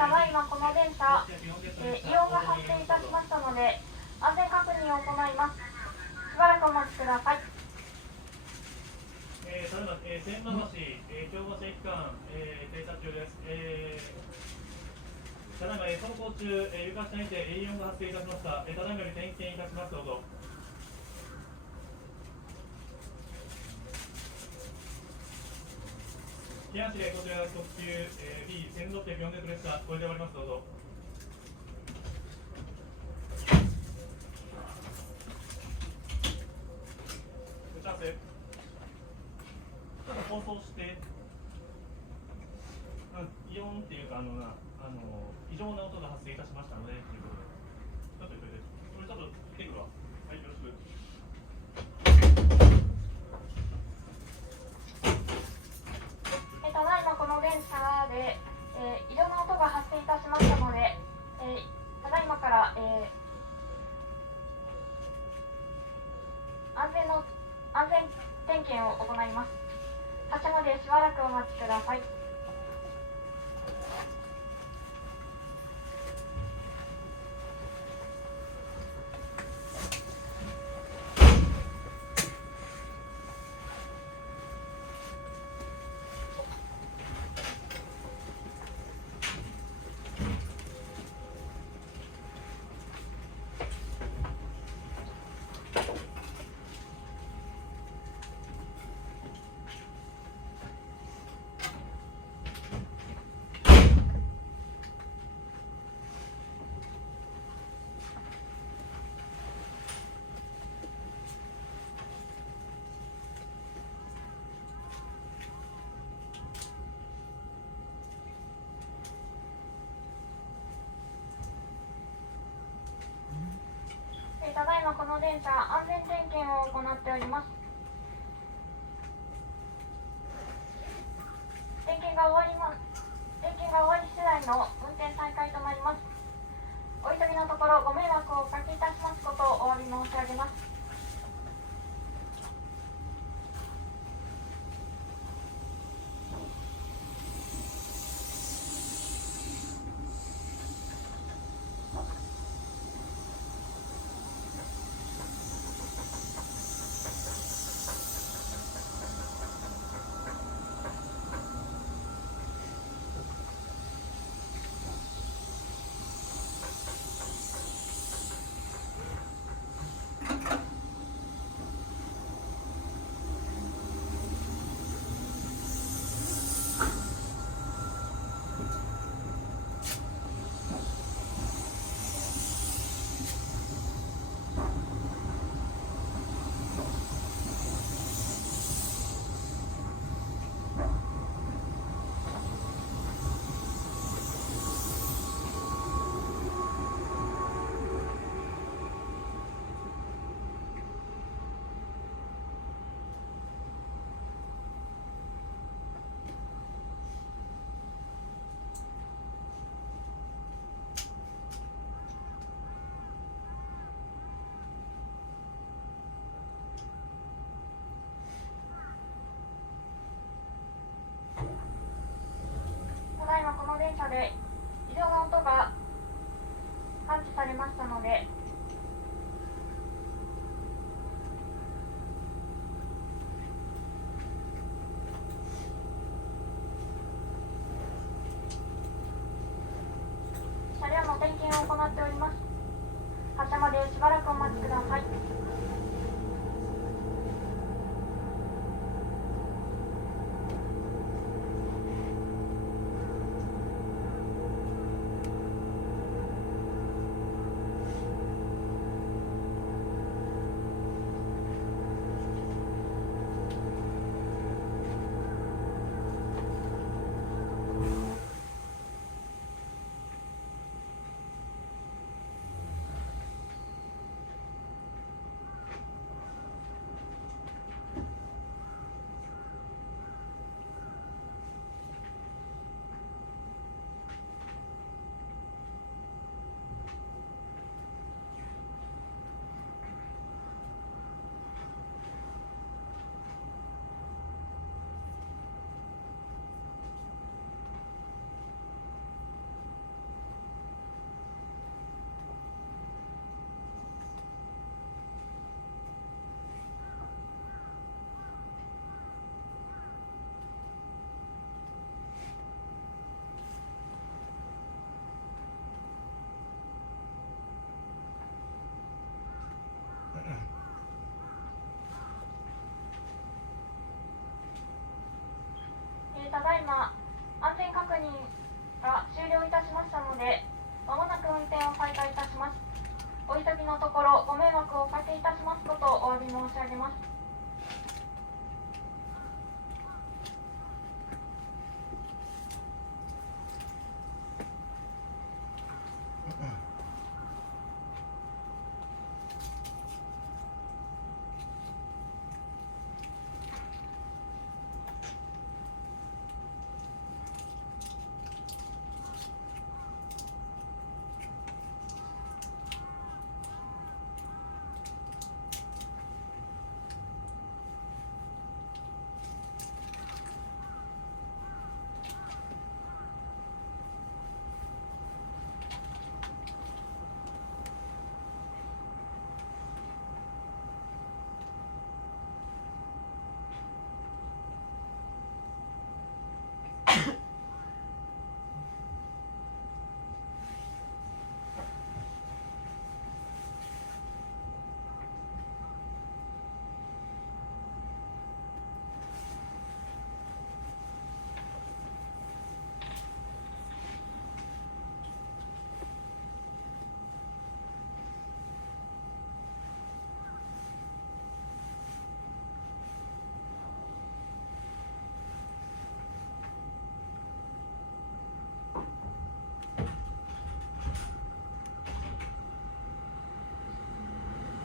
ただいまこの電車、異音が発生いたしましたので、安全確認を行います。しばらくお待ちください。ただいま、千葉橋、京橋駅間、停車中です。ただいま、走行中、床下にて異音が発生いたしました。ただいまより点検いたします。どうぞ。京橋でこちら特急 B1640 列車、これで終わります。どうぞ。打ち合わせ。ちょっと放送して、異音っていうか、異常な音が発生いたしましたので、ということで、ちょっとこれちょっと行ってくるわ。はい、よろしく。ただいまこの電車で、異常な音が発生いたしましたので、ただいまから、安全点検を行います。発車までしばらくお待ちください。ただいまこの電車、安全点検を行っております。点検が終わり次第の運転再開となります。お急ぎのところご迷惑をおかけいたしますことをお詫び申し上げます。ただいまこの電車で異常な音が感知されましたので、点を行っております。発車までしばらくお待ちください。ただいま安全確認が終了いたしましたので、まもなく運転を再開いたします。お急ぎのところご迷惑をおかけいたしますことをお詫び申し上げます。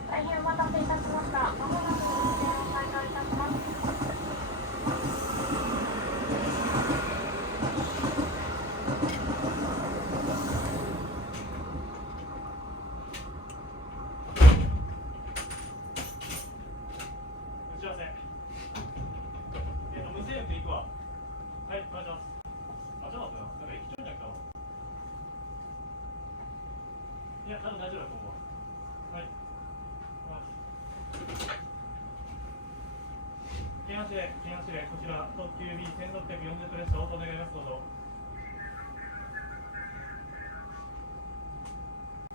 大変お待たせいたしました。まもなく運転を再開いたします。打ち合わせ。無制約で行くわ。はい、お願いします。あ、ちょっと待ってな。なんか駅長に来たわ。いや、多分大丈夫だと思うわ。はい。京阪市でこちら特急 B1640 列車をお願いします。どうぞ。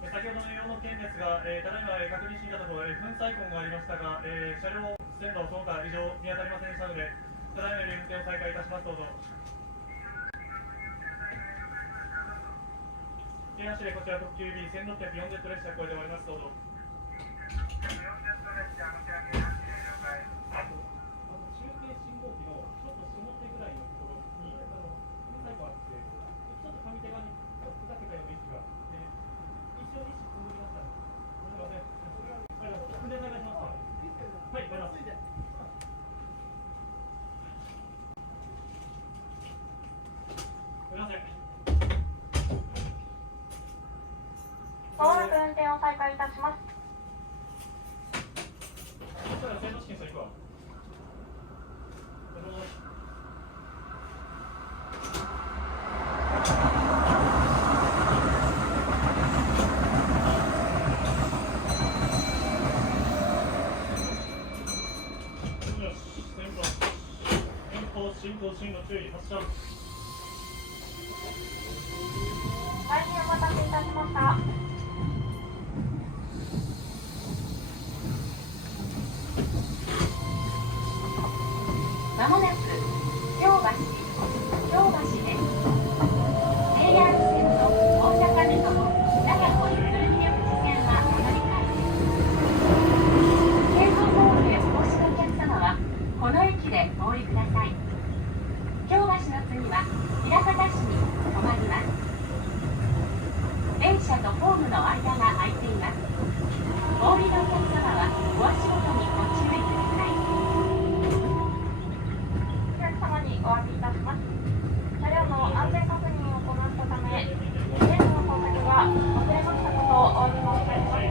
先ほどの用の件ですが、ただいま確認していたところ、粉砕痕がありましたが、車両線路その他異常見当たりませんでしたので、ただいまより運転を再開いたします。どうぞ。京阪市でこちら特急 B1640 列車これで終わります。どうぞ。中継信号機のちょっと下手ぐらいのところに粉砕痕あって、ちょっと上手側にふざけたような位置が、一瞬飛んできました。すみません。運転再開します。はい、終わります。すみません。まもなく運転を再開いたします。そしたら制度試験行くわ。進行注意発車。大変お待たせいたしました。まもなく京橋です。JR 線の大阪メトロ長堀鶴見口線はお乗り換えです。京浜ホールへお越しのお客様はこの駅でお降りください。京橋の次は枚方市に止まります。電車とホームの間が空いています。お降りのお客様はお足元にご注意ください。お客様にお詫びいたします。車両の安全確認を行ったため、電車の到着が遅れましたことをお詫び申し上げます。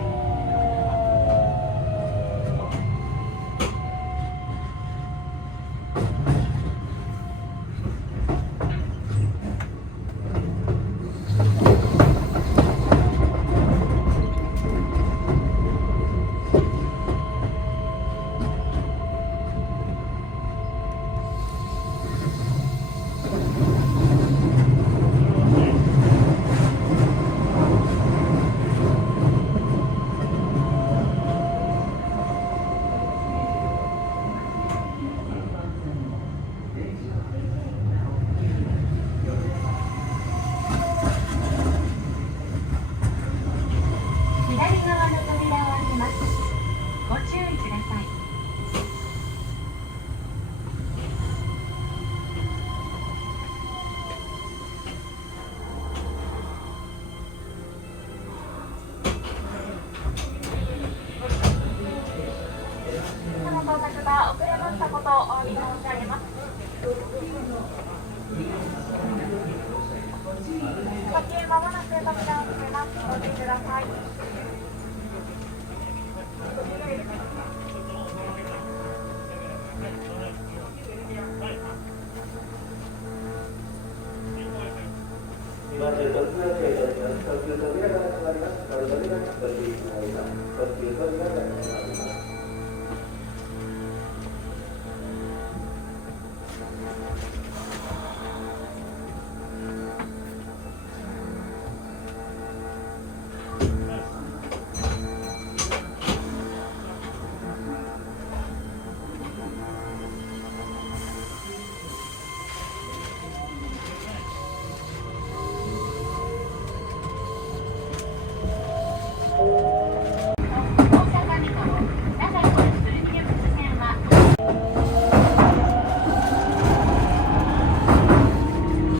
左側の扉を開けます。ご注意ください。その到着が遅れましたことをお詫び申し上げます。先へ間もなく扉を閉めます。ご注意ください。まず特急停車いたします。特急扉が閉まります。乗り込みがご注意ください。特急扉が